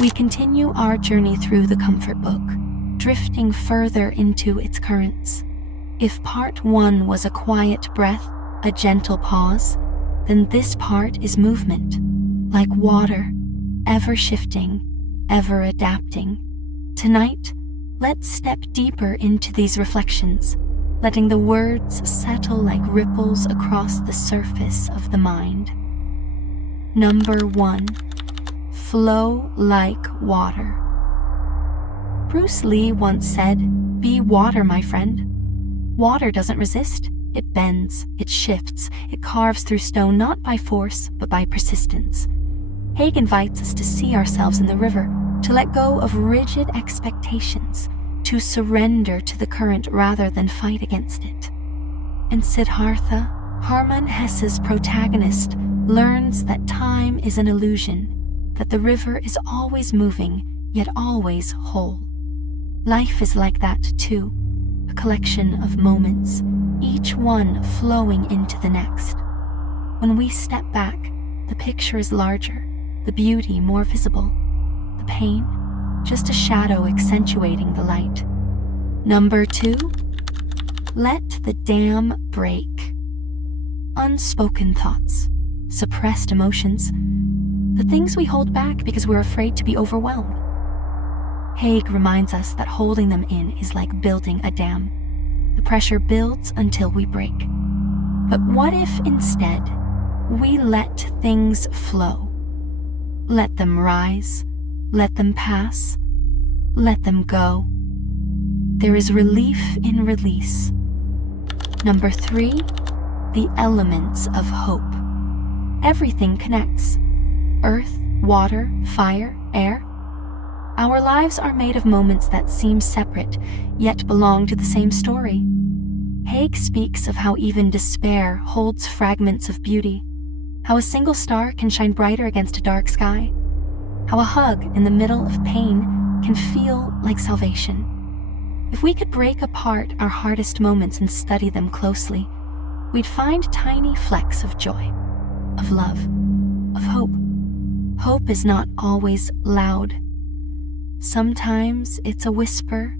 We continue our journey through the comfort book, drifting further into its currents. If part 1 was a quiet breath, a gentle pause, then this part is movement, like water, ever shifting, ever adapting. Tonight, let's step deeper into these reflections, letting the words settle like ripples across the surface of the mind. Number 1. Flow like water. Bruce Lee once said, "Be water, my friend." Water doesn't resist. It bends, it shifts, it carves through stone not by force, but by persistence. Haig invites us to see ourselves in the river, to let go of rigid expectations, to surrender to the current rather than fight against it. And Siddhartha, Hermann Hesse's protagonist, learns that time is an illusion, that the river is always moving, yet always whole. Life is like that too, a collection of moments, each one flowing into the next. When we step back, the picture is larger, the beauty more visible, the pain just a shadow accentuating the light. Number 2, let the dam break. Unspoken thoughts, suppressed emotions, the things we hold back because we're afraid to be overwhelmed. Haig reminds us that holding them in is like building a dam. The pressure builds until we break. But what if instead we let things flow? Let them rise, let them pass, let them go. There is relief in release. Number 3, the elements of hope. Everything connects. Earth, water, fire, air. Our lives are made of moments that seem separate, yet belong to the same story. Haig speaks of how even despair holds fragments of beauty, how a single star can shine brighter against a dark sky, how a hug in the middle of pain can feel like salvation. If we could break apart our hardest moments and study them closely, we'd find tiny flecks of joy, of love, of hope. Hope is not always loud. Sometimes it's a whisper,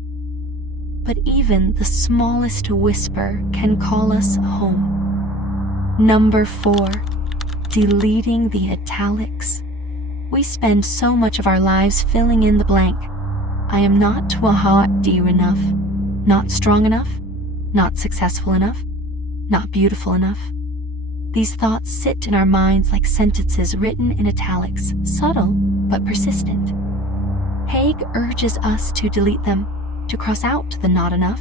but even the smallest whisper can call us home. Number 4, deleting the italics. We spend so much of our lives filling in the blank. I am not Twaha'di enough, not strong enough, not successful enough, not beautiful enough. These thoughts sit in our minds like sentences written in italics, subtle but persistent. Haig urges us to delete them, to cross out the not enough,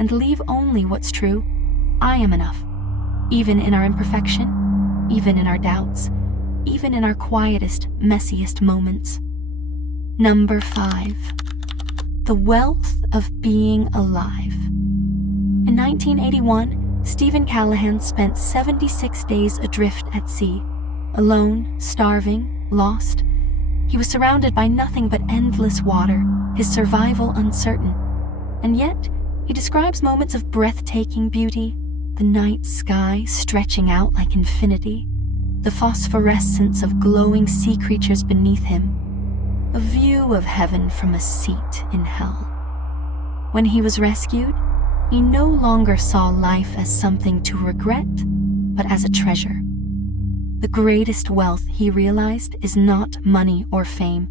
and leave only what's true. I am enough, even in our imperfection, even in our doubts, even in our quietest, messiest moments. Number 5, the wealth of being alive. In 1981, Stephen Callahan spent 76 days adrift at sea, alone, starving, lost. He was surrounded by nothing but endless water, his survival uncertain. And yet, he describes moments of breathtaking beauty, the night sky stretching out like infinity, the phosphorescence of glowing sea creatures beneath him, a view of heaven from a seat in hell. When he was rescued, he no longer saw life as something to regret, but as a treasure. The greatest wealth, he realized, is not money or fame.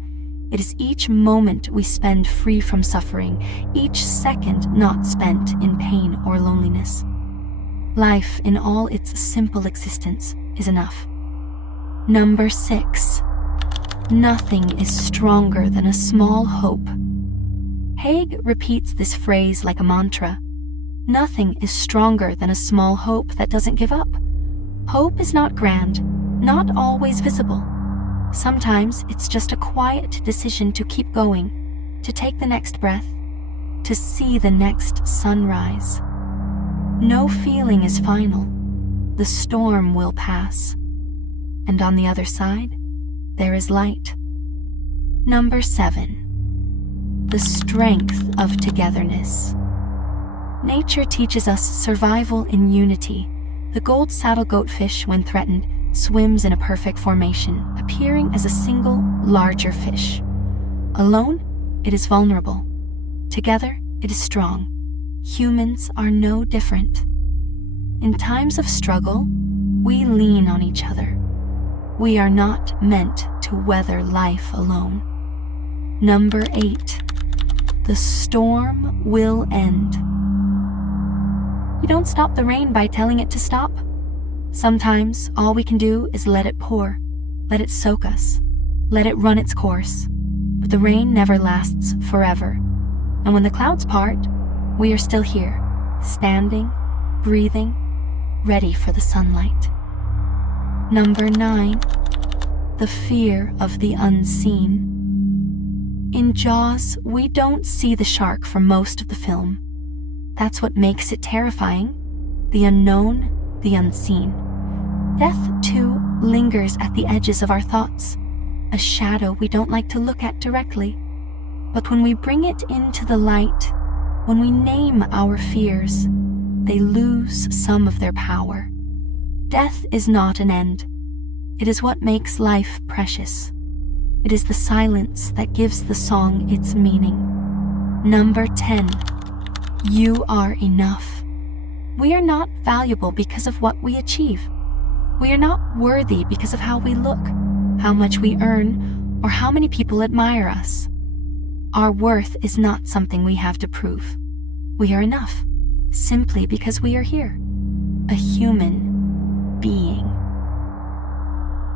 It is each moment we spend free from suffering, each second not spent in pain or loneliness. Life in all its simple existence is enough. Number 6, nothing is stronger than a small hope. Haig repeats this phrase like a mantra. Nothing is stronger than a small hope that doesn't give up. Hope is not grand, not always visible. Sometimes it's just a quiet decision to keep going, to take the next breath, to see the next sunrise. No feeling is final. The storm will pass. And on the other side, there is light. Number 7, the strength of togetherness. Nature teaches us survival in unity. The gold saddle goatfish, when threatened, swims in a perfect formation, appearing as a single, larger fish. Alone, it is vulnerable. Together, it is strong. Humans are no different. In times of struggle, we lean on each other. We are not meant to weather life alone. Number 8. The storm will end. We don't stop the rain by telling it to stop. Sometimes all we can do is let it pour, let it soak us, let it run its course. But the rain never lasts forever. And when the clouds part, we are still here, standing, breathing, ready for the sunlight. Number 9. The fear of the unseen. In Jaws, we don't see the shark for most of the film. That's what makes it terrifying. The unknown, the unseen. Death, too, lingers at the edges of our thoughts, a shadow we don't like to look at directly. But when we bring it into the light, when we name our fears, they lose some of their power. Death is not an end. It is what makes life precious. It is the silence that gives the song its meaning. Number 10. You are enough. We are not valuable because of what we achieve. We are not worthy because of how we look, how much we earn, or how many people admire us. Our worth is not something we have to prove. We are enough, simply because we are here, a human being.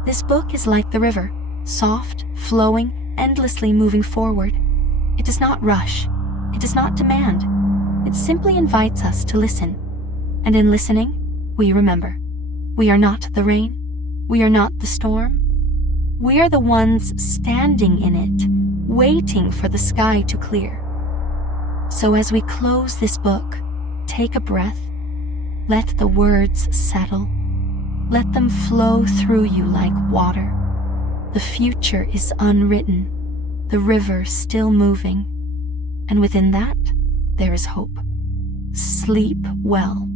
This book is like the river, soft, flowing, endlessly moving forward. It does not rush. It does not demand. It simply invites us to listen. And in listening, we remember. We are not the rain. We are not the storm. We are the ones standing in it, waiting for the sky to clear. So as we close this book, take a breath. Let the words settle. Let them flow through you like water. The future is unwritten, the river still moving, and within that, there is hope. Sleep well.